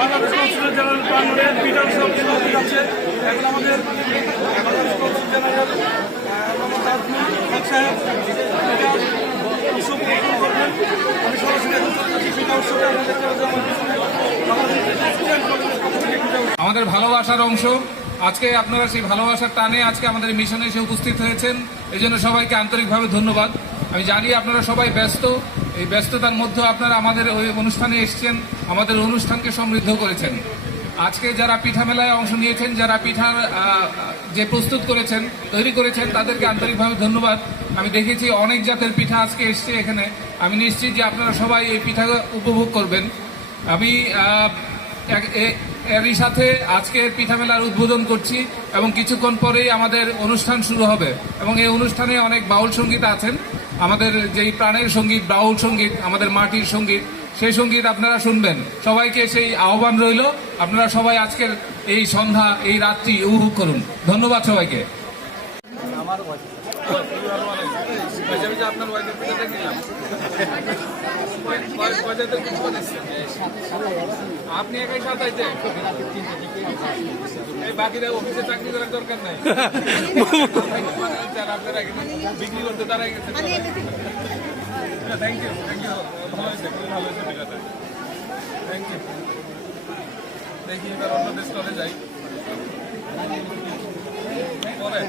Bangladesh consulate general প্রাঙ্গণে পিঠা উৎসব কিন্তু হতে যাচ্ছে। এখন আমাদের বাংলাদেশ কনসুল জেনারেল সাহেব পিঠা উৎসব উদ্বোধন করবেন। আমি সরাসরি এখন পিঠা উৎসবে আমরা দেখতে পাচ্ছি আমাদের ভালোবাসার অংশ। আজকে আপনারা সেই ভালোবাসার টানে আজকে আমাদের মিশনে এসে উপস্থিত হয়েছেন, এই জন্য সবাইকে আন্তরিকভাবে ধন্যবাদ। আমি জানি আপনারা সবাই ব্যস্ত, এই ব্যস্ততার মধ্যে আপনারা আমাদের ওই অনুষ্ঠানে এসেছেন, আমাদের অনুষ্ঠানকে সমৃদ্ধ করেছেন। আজকে যারা পিঠা মেলায় অংশ নিয়েছেন, যারা পিঠার যে প্রস্তুত করেছেন, তৈরি করেছেন, তাদেরকে আন্তরিকভাবে ধন্যবাদ। আমি দেখেছি অনেক জাতের পিঠা আজকে এসছে এখানে। আমি নিশ্চিত যে আপনারা সবাই এই পিঠা উপভোগ করবেন। আমি এরই সাথে আজকে পিঠা মেলার উদ্বোধন করছি এবং কিছুক্ষণ পরেই আমাদের অনুষ্ঠান শুরু হবে এবং এই অনুষ্ঠানে অনেক বাউল সঙ্গীত আছেন। আমাদের যেই প্রাণের সঙ্গীত, বাউল সঙ্গীত, আমাদের মাটির সঙ্গীত, সেই সঙ্গীত আপনারা শুনবেন। সবাইকে সেই আহ্বান রইল, আপনারা সবাই আজকের এই সন্ধ্যা, এই রাত্রি উপভোগ করুন। ধন্যবাদ সবাইকে। আপনি একাই সাজাইতে, বাকিরা অফিসে চাকরি করার দরকার নাই, আপনারা বিক্রি করতে দাঁড়াই গেছে। থ্যাংক ইউ, থ্যাংক ইউ, ভালো হয়েছে, খুবই ভালো হয়েছে পিঠাটা। Thank you. দেখি এবার অন্য স্টলে যাই পরে।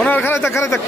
ওনার খারাপ থাক, খারাপ থাক।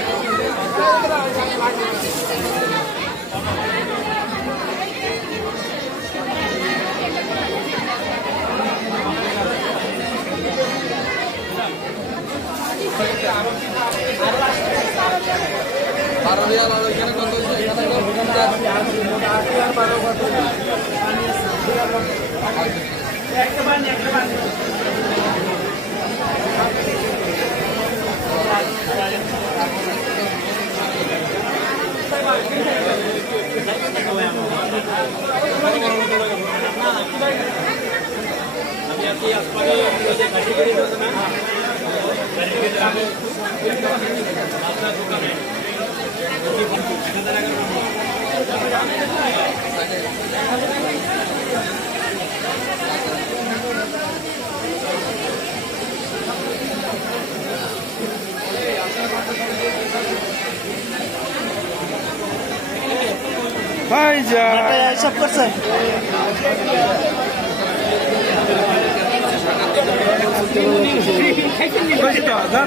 সব করছে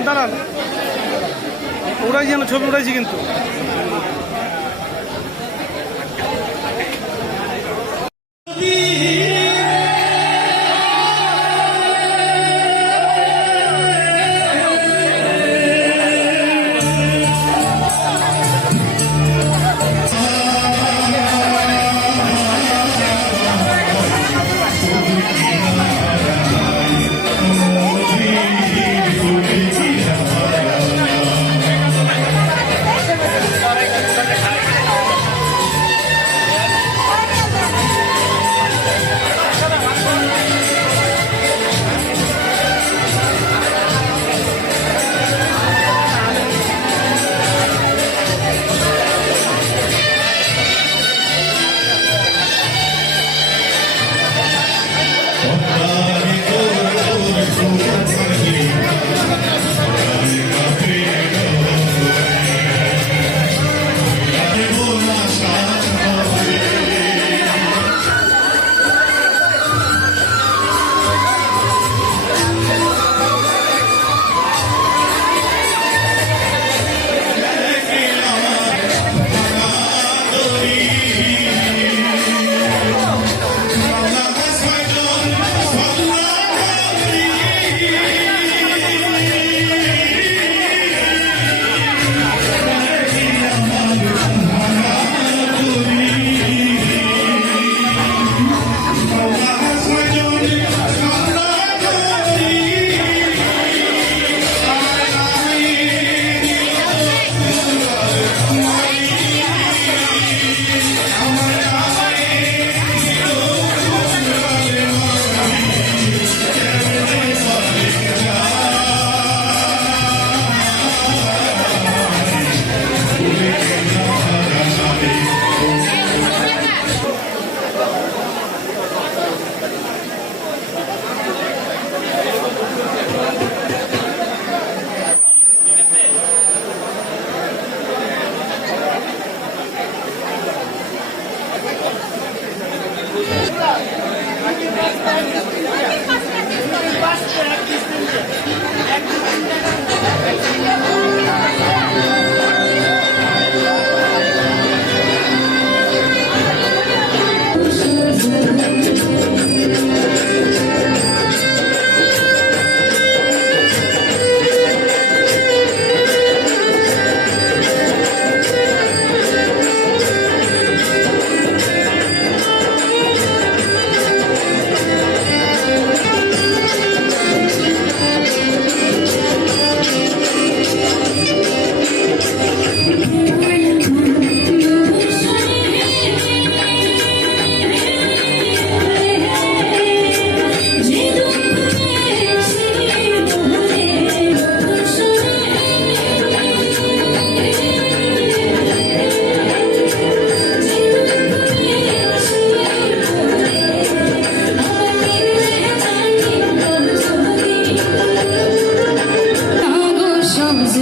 দাঁড়ান, উড়াইছি না, ছবি উড়াইছি কিন্তু।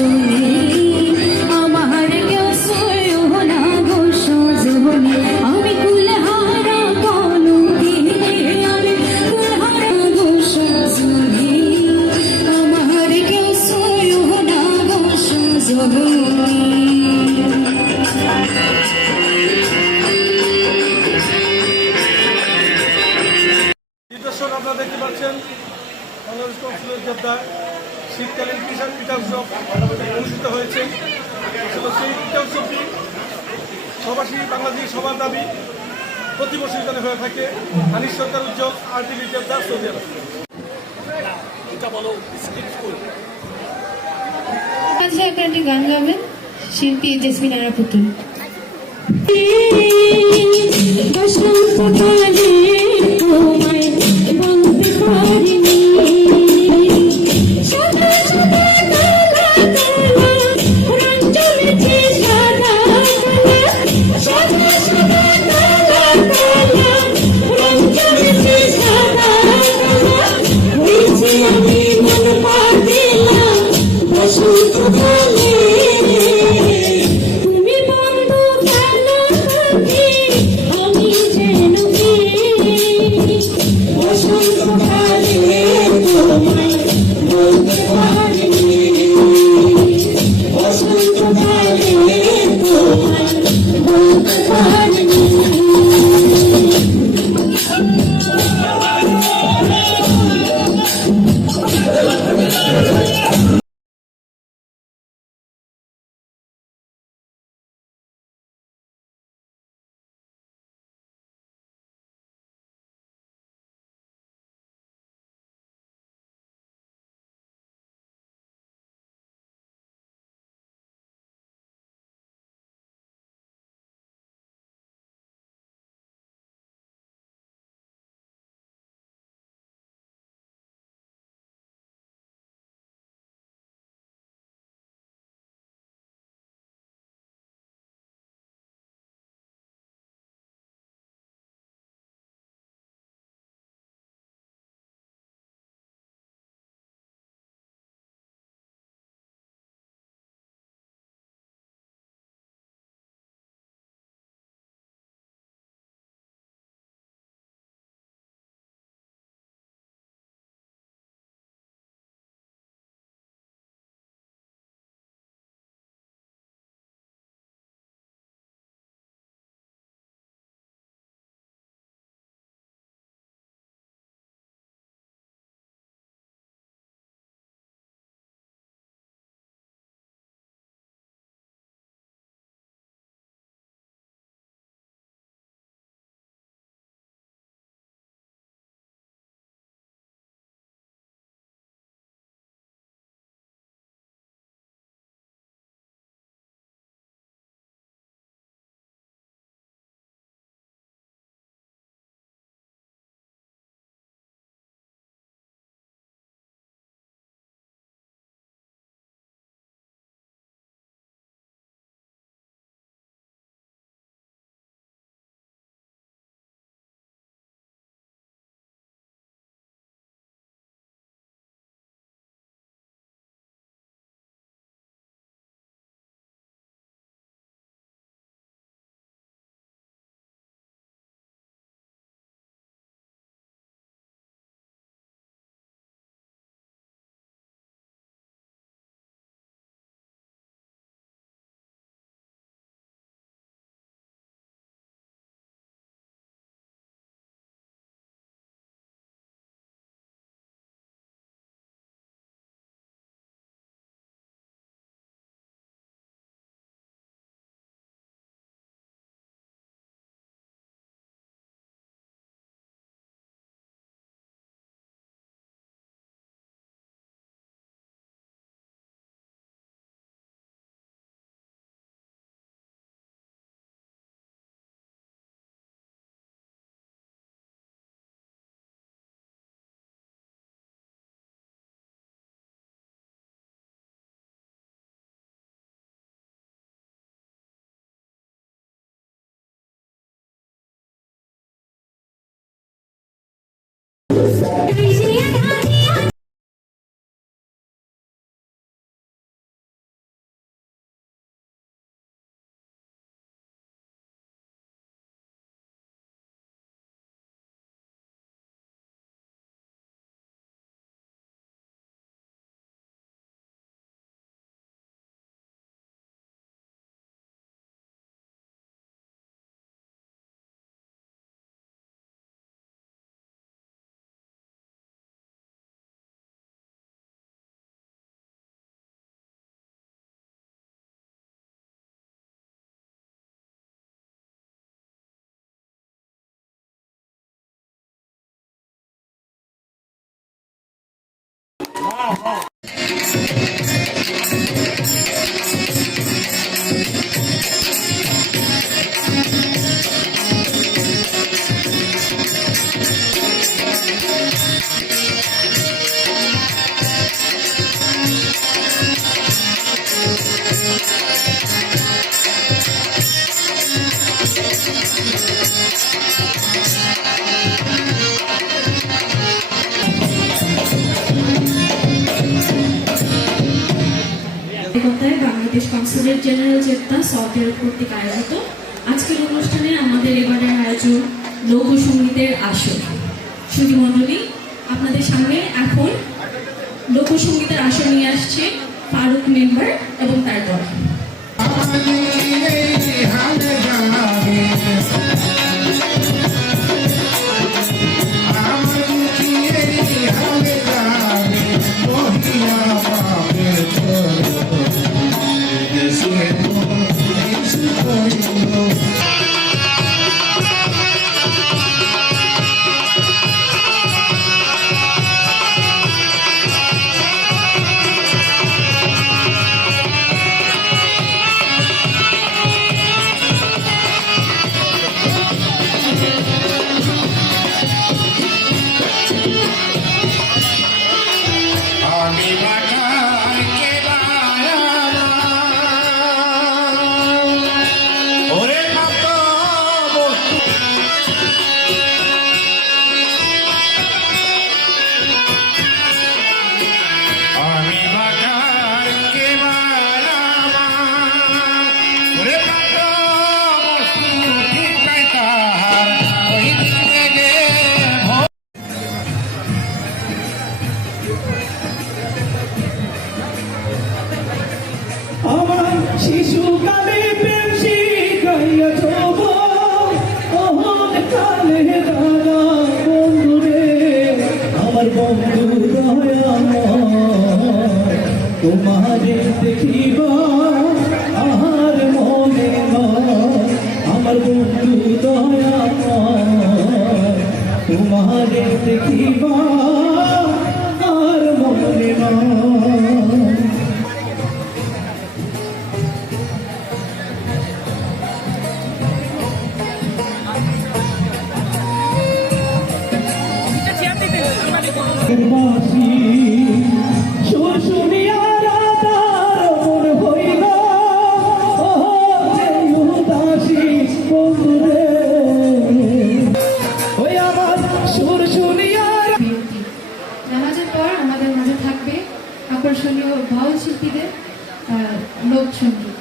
সজনী আমার কেউ সয়ো না গো সজনী আমি কুলহারা কলু দিলে আমি কুলহারা গো সজনী আমার কেউ সয়ো না গো সজনী দর্শক আপনারা দেখতে পাচ্ছেন বাংলাদেশ কনসুলেট জেদ্দায় শীতকালীন কিষাণ পিঠা উৎসব অনুষ্ঠিত হয়েছে। আসলে সেই পিঠা উৎসবটি প্রবাসী বাংলাদেশি সবার দাবি প্রতি বছর যেন হয়ে থাকে। হানিফ সরকার উদ্যোগ RTV জেদ্দা সৌদি আরব। আচ্ছা এখন একটি গান গাবেন শিল্পী জেসমিন আরা পুতুল। বসন্তকালে তোমায় বলতে পারিনি সাদা সাদা কালা কালা রং চলেছে সাদা কালা সাদা সাদা কালা কালা রং চলেছে সাদা কালা হয়েছে আমি মন পাতিলাম বসন্তকালে তুমি বন্ধু কেন থাকি আমি যেন কে বসন্তকালে তোমায় বলতে পারিনি বসন্তকালে তোমায় বলতে পারিনি কলকাতায় Bangladesh consulate general Jeddah Saudi আরব কর্তৃক আয়োজিত আজকের অনুষ্ঠানে আমাদের এবারের আয়োজন লোকসঙ্গীতের আসর। সুধী মণ্ডলী, আপনাদের সামনে এখন লোকসঙ্গীতের আসর নিয়ে আসছে ফারুক মেম্বার এবং তার দল। আমার শিশুকালে প্রেম শিখাইয়াছ ওহন কালে দাদা বন্ধুরে আমার বন্ধু দয়াময় তোমারে দেখিবা আর মনে নয় আমার বন্ধু দয়াময় তোমারে দেখিবা আর মনে নয়। বাসি সুর শুনিয়া রাতার মন হইল উদাসী বন্ধুরে ওই আমার সুর শুনিয়া। নামাজের পর আমাদের মাঝে থাকবে আকর্ষণীয় বাউল শিল্পীদের লোকসঙ্গীত।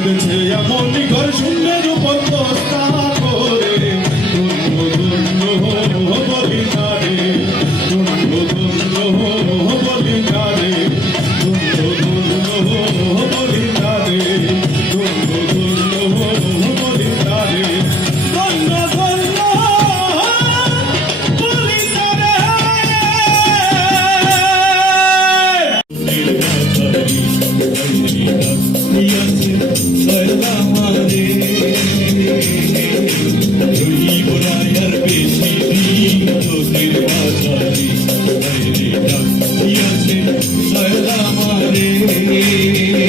Beshi, রে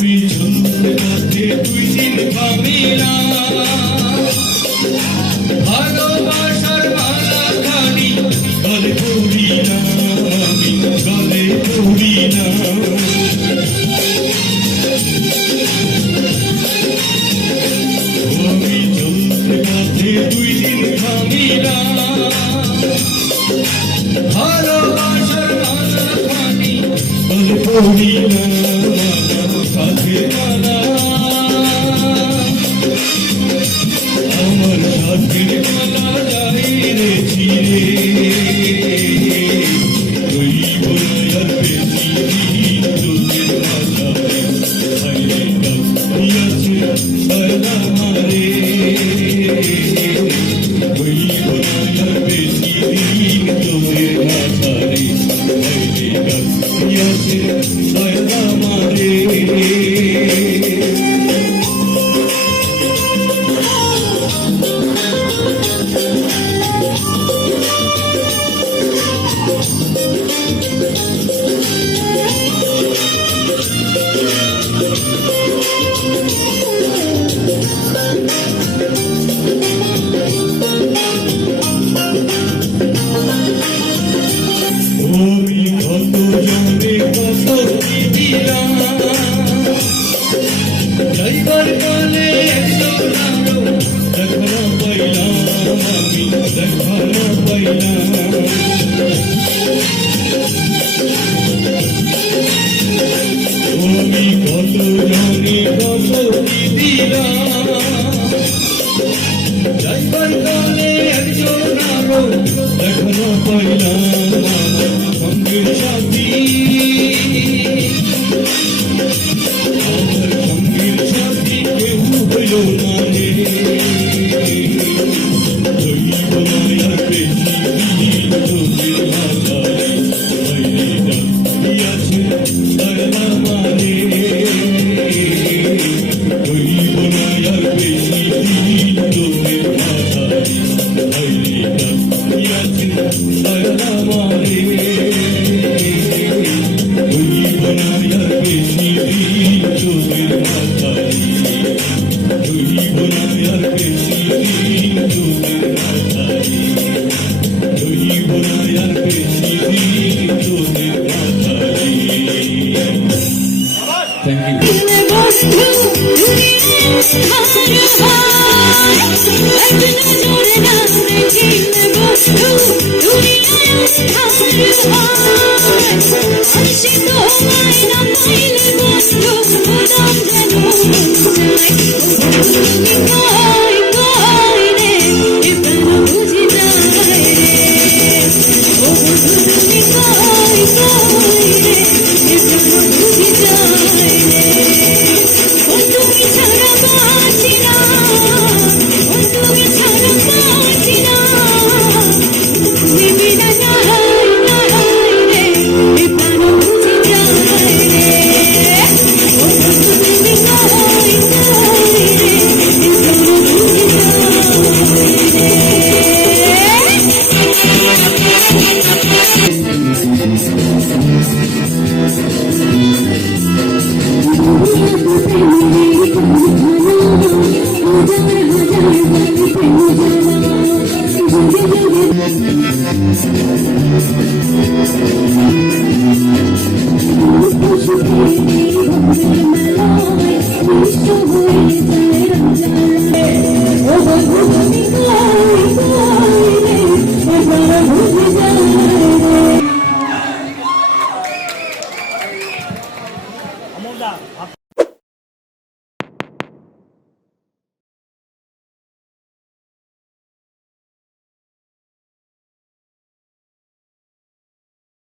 আমি চলতে পথে দুই দিন ভাবিলাম ভালোবাসার মালা খানি গলে পড়িলাম আমি গলে পড়িলাম আমি চলতে পথে দুই দিন ভাবিলাম ভালোবাসার মালা খানি গলে পড়িলাম সাথে মালা আমার সাথে মালা যাই রে চিরে রইব না আর বেশি দিন তোদের মাথায় হাইরে কাছে সয়দা মারে রইব না আর বেশি দিন তোদের মাথায় হাইরে কাছে সয়দা মারে আমি কত জনে কত দিলাম যাইবার কালে একজনারও দেখা না পাইলাম আমি দেখা না পাইলাম আমি কত জনে কত দিলাম যাইবার কালে একজনারও দেখা না পাইলাম সঙ্গের সাথী আমার সঙ্গের সাথী কেউ হইল না রে রইব না আর বেশি দিন তোদের মাথায় হাইরে ডাকিয়াছে সয়দা মারে রইব না আর বেশি দিন তোদের মাথায় হাইরে ডাকিয়াছে সয়দা মারে রইব না আর বেশি দিন তোদের মাথায় রইব না আর বেশি দিন তোদের মাথায় রইব না আর বেশি দিন তোদের মাথায় থ্যাংক ইউ বন্ধু দুনিয়ার হার হয় এক নজরে না দেখিলে বন্ধু দুনিয়ার হার হয় আসি তোমায় না পাইলে বন্ধু উদাম যেন যায় তুমি কই রে এ প্রাণ বুঝি যায় রে ও বন্ধু তুমি কই রে এ প্রাণ বুঝি যায় রে ও তুমি ছাড়া বাঁচি না ও তুমি ছাড়া বাঁচি না তুমি বিনা নাই রে এ প্রাণ বুঝি যায় রে ও বন্ধু তুমি কই রে এ প্রাণ বুঝি